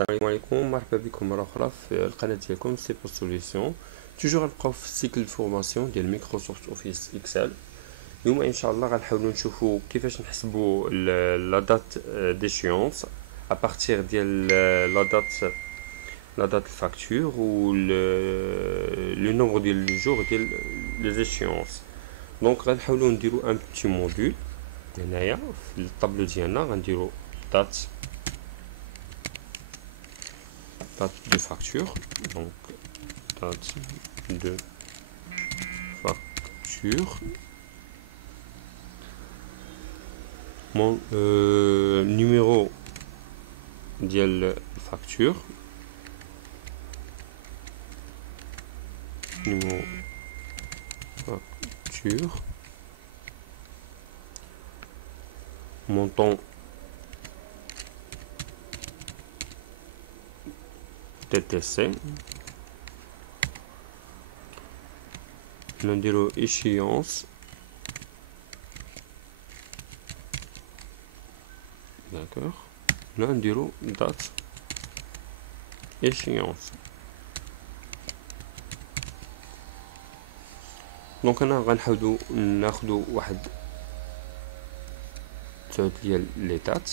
السلام عليكم، مرحبا بكم مرة أخرى في القناة ديالكم سي بور سوليسيون. توجور غنبقاو في السيكل فورماسيون ديال مايكروسوفت اوفيس اكسل. اليوم ان شاء الله غنحاولوا نشوفوا كيفاش نحسبوا لا دات ديشيونس ابارتير ديال لا دات الفاكتور و لو نومبر ديال لي جور ديال لي ديشيونس. دونك غنحاولوا نديروا ان بتي موديل هنايا في الطابلو ديالنا. غنديروا دات de facture, donc date de facture, mon numéro de facture, numéro facture, montant TTC, numéro échéance, d'accord, numéro date échéance. دونك انا غنحاولوا ناخذوا واحد ثلاث ديال لي دات.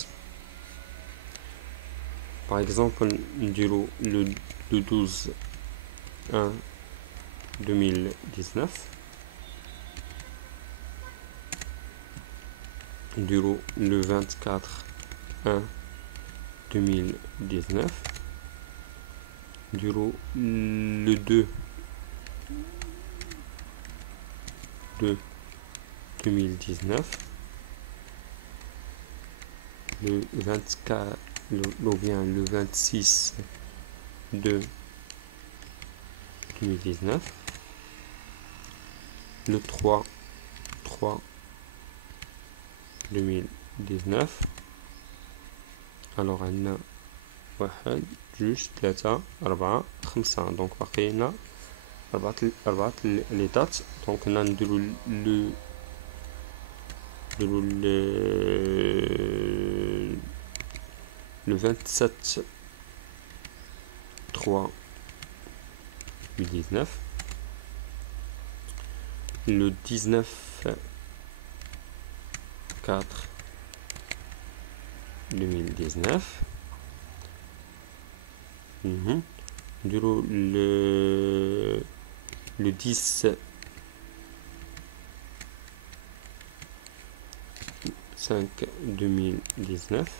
Par exemple, نديرو le 12/1/2019, نديرو le 24/1/2019, نديرو le 2/2019, le 24 ou bien le 26/2/2019, le 3/3/2019. alors عندنا واحد جوج ثلاثة أربعة خمسة، دونك باقي لنا أربعة لي دات. دونك هنا نديرو le 27/3/2019, le 19/4/2019, le 10/5/2019,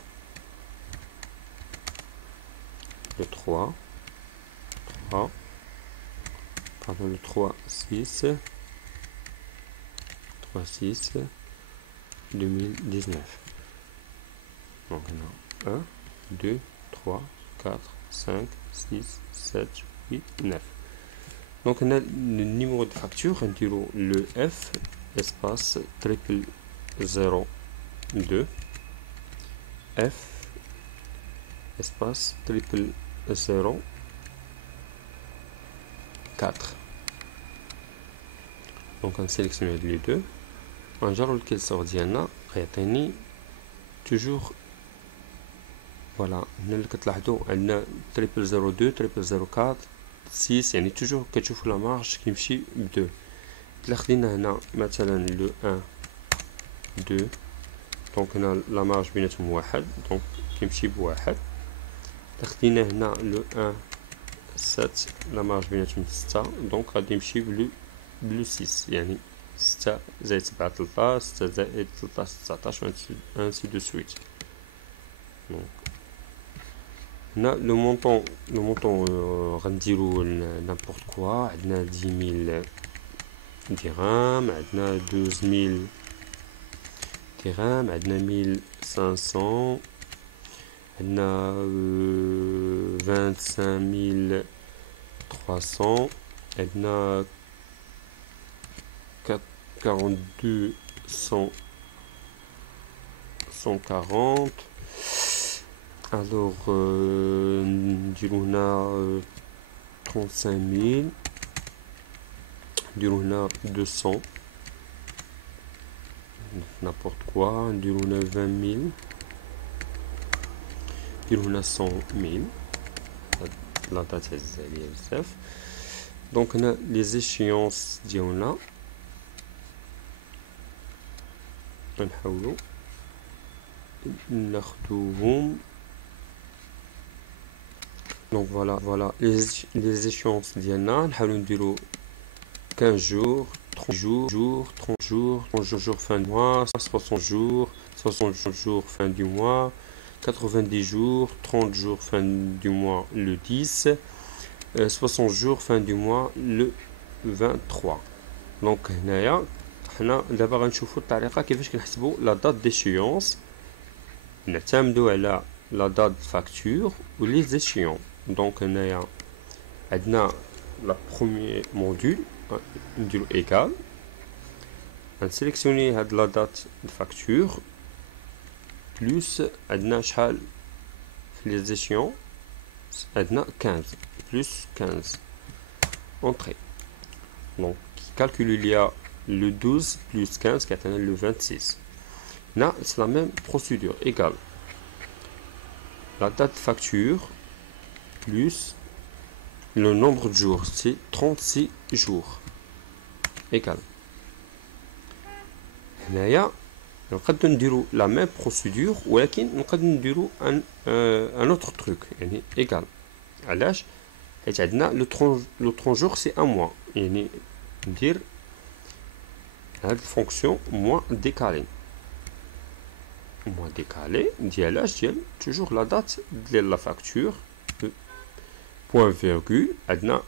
le 3/6/2019. donc on a 1 2 3 4 5 6 7 8 9. donc on a le numéro de facture, on dirait le F espace 0002 F espace 0004. donc on sélectionne les deux, on جرب الكسر ديالنا غيعطيني toujours. فوالا هنا اللي كتلاحظوا عندنا 0002 0004 6، يعني توجور كتشوفوا لا مارج كيمشي ب2. الا خدينا هنا مثلا لو 1 2، دونك هنا لا مارج بيناتهم واحد، دونك كيمشي بواحد. الا خدينا هنا لو 1 7، لا مارج بيناتهم 6، دونك غادي يمشي بلو 6، يعني 6 زائد 7 13، 6 زائد 13 19 ainsi de suite. donc هنا لو مونطون غنديرو n'importe quoi. عندنا 10,000 درهم، عندنا 12,000 درهم، عندنا 1,500، عندنا 25,300، عندنا 42 140. alors نديرو هنا 35,000، نديرو هنا 200 n'importe quoi. نديرو هنا 20,000، نديرو هنا 100,000. لا دات عزيزة عليا بزاف. دونك هنا لي زيشيونس ديالنا غنحاولو ناخدوهم. دونك فوالا لي زيشيونس ديالنا نحاولو نديرو 15 jours, 30 jours, 30 jours, 30 jours fin du mois, 60 jours, 60 jours fin du mois, 90 jours, 30 jours fin du mois le 10, 60 jours fin du mois le 23. دونك هنايا حنا دابا غنشوفو الطريقه كيفاش كنحسبو لا دات ديشيونس، نعتمدو على لا دات فاكتور و لي زيشيون. دونك هنايا عندنا لا بروميير موديل نديرو ايكال، غنسيليكسيوني هاد لا دات فاكتور بلوس عندنا شحال في لي زيشيون، عندنا 15 بلوس 15 entrée. Donc calcule il y a le 12 plus 15 qui atteint le 26. Là c'est la même procédure, égale la date de facture plus le nombre de jours, c'est 36 jours, égal. هنايا نقدر نديرو لا ميم بروسيدور ولكن نقدر نديرو ان اوتر تروك، يعني ايكال. علاش؟ حيت عندنا لو 30 جور سي ان موا، يعني ندير هاد الفونكسيون موا ديكالي. موا ديكالي ديال اش؟ ديال توجور لا دات ديال لا فاكتور بوان فيرغول. عندنا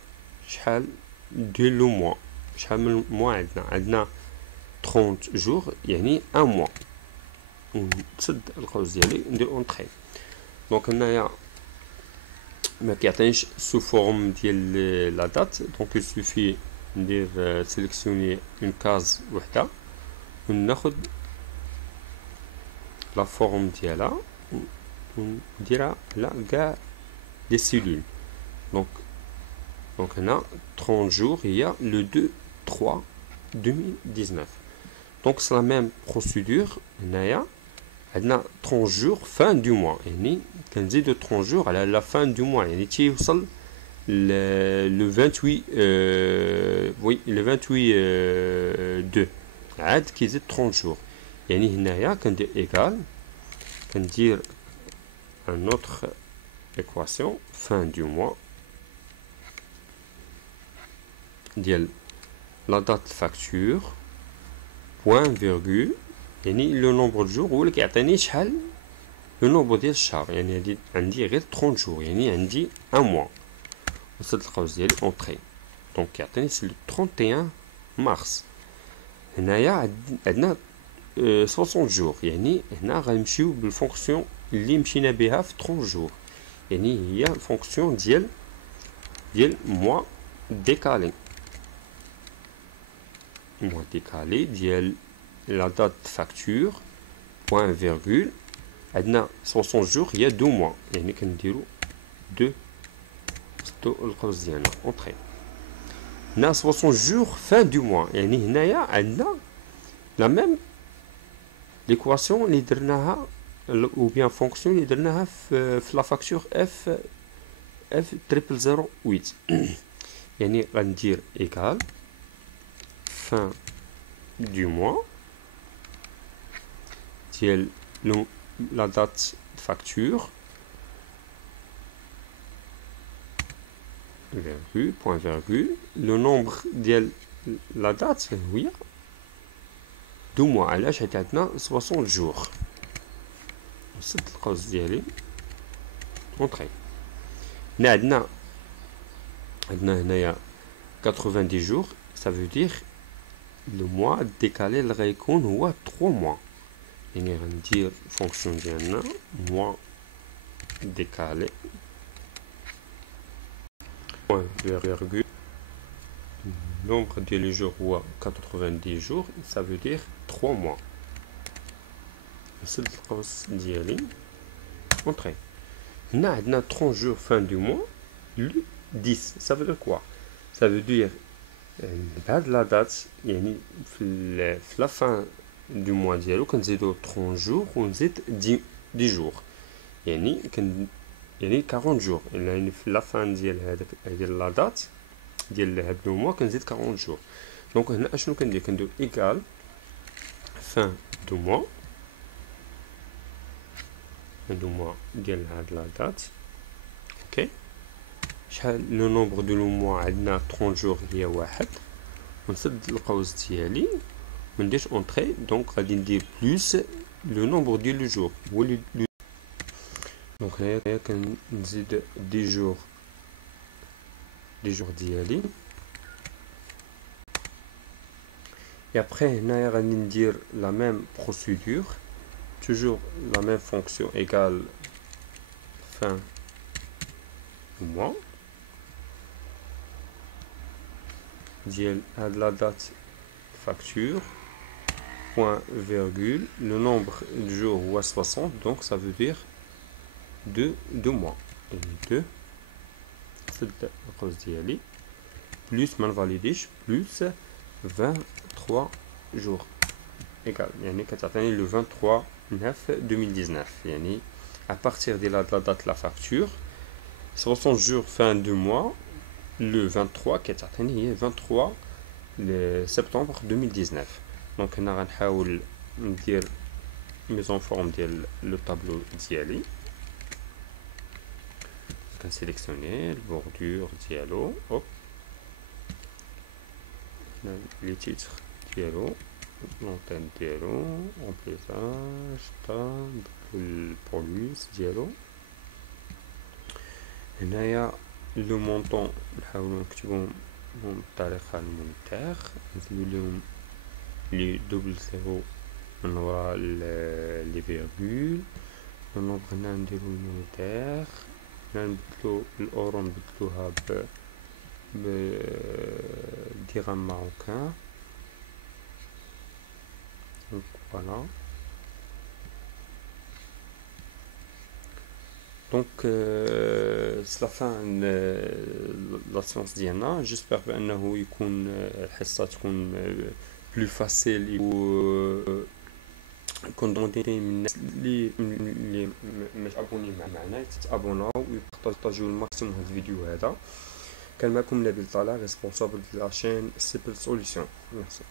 شحال ديال لو موا، شحال من موا عندنا 30 جور يعني ان موا. ونسد القوس ديالي ندير اونطري. دونك هنايا ما كيعطينيش سو فورم ديال لا دات، دونك يسوفي ندير سيليكسيوني اون كاز وحده وناخد لا فورم ديالها ونديرها على كاع لي سيلول. دونك هنا 30 جور هي لو 2/3 2019. دونك سي لا ميم بروسيدور. هنايا عندنا 30 جور فان دو موا، يعني كنزيدو 30 جور على لا فان دو موا، يعني تيوصل لو 28 وي لو 28 2 عاد كيزيد 30 جور. يعني هنايا كندير ايكال، كندير ان اوتر ايكواسيون فان دو موا ديال لا دات فاكتور بوان فيرغول، يعني لو نومبر دو جور هو اللي كيعطيني شحال لو نومبر ديال الشهر، يعني هادي عندي غير 30 جور، يعني عندي ان موا. وصلت القوس ديالي اونطري. دونك كيعطيني سي لو 31 مارس. هنايا عندنا 60 جور، يعني هنا غنمشيو بالفونكسيون اللي مشينا بها في 30 جور، يعني هي الفونكسيون ديال موا ديكالي. موا ديكالي ديال لا دات فاكتور بوان فيرغول. عندنا 60 جور هي 2 موا، يعني كنديرو 2 سدو القوس ديالنا اونطري. هنا 60 جور فان دو موا، يعني هنايا عندنا لا ميم ليكواسيون اللي درناها او بيان فونكسيون اللي درناها في لا فاكتور اف 0008. يعني غندير ايكال fin du mois ديال la date de facture virgule point virgule le nombre ديال la date هي 2 mois. علاش؟ حيت عندنا 60 جور. نسد القوس ديالي اونطري. هنا عندنا هنايا 90 جور، ça veut dire le mois décalé اللي غيكون هو 3 mois. يعني غندير فونكسيون ديالنا mois décalé point virgule nombre ديال لي جور هو 90 جور، ça veut dire 3 mois. نسد القوس ديالي اونطري. هنا عندنا 30 جور fin du mois le 10. ça veut dire quoi? ça veut dire بهاد لا دات، يعني في لا فان دو موا ديالو كنزيدو 30 جور ونزيد 10 جور، يعني يعني 40 جور، يعني في لا فان ديال هذاك ديال لا دات ديال هاد لو موا كنزيد 40 جور. دونك هنا اشنو كندير ايكال فان دو موا، دو موا ديال هاد لا دات. اوكي، شحال لو نومبر دو لو موا عندنا 30 جور هي واحد، ونسد القوس ديالي وندير اونطري. دونك غادي ندير بلوس لو نومبر ديال لو جور هو دونك هنايا كنزيد دي جور ديالي. Et après هنايا غادي ندير la même procédure, toujours la même fonction égale fin du mois ديال هاد la date facture point virgule le nombre de jours هو 60, donc ça veut dire 2 mois. 2 سد القوس ديالي بلوس ما نفاليديش بلوس 23 jours égal يعني كتعطيني le 23 9 2019. يعني à partir de la date la facture 60 jours fin de mois, le 23 كتعطيني هي 23 سبتمبر 2019. دونك هنا غنحاول ندير ميزون فورم ديال لو طابلو ديالي. كنسيليكسيوني البوردور ديالو، اوب هنا لي تيتر ديالو، لونتين ديالو، امبليساج تاب البوليس ديالو. هنايا لو مونطون نحاولو نكتبو بالطريقه المونيتير، نزيدو لهم لي دوبل زيرو من وراء لي فيرغول. النومبر هنا نديرو المونيتير، هنا نبدلو الاورو نبدلوها بدرهم ماروكان. Donc voilà. Donc c'est la fin la séance ديالنا. J'espère بأنه يكون الحصة تكون plus facile و كون دونتي من الناس اللي مش ابوني معنا تابوناو ويبارطاجيو الماكسيموم هاد الفيديو هذا. كان معكم نبيل طلال، ريسبونسابل ديال لا شين سيبل سوليوشن. ميرسي.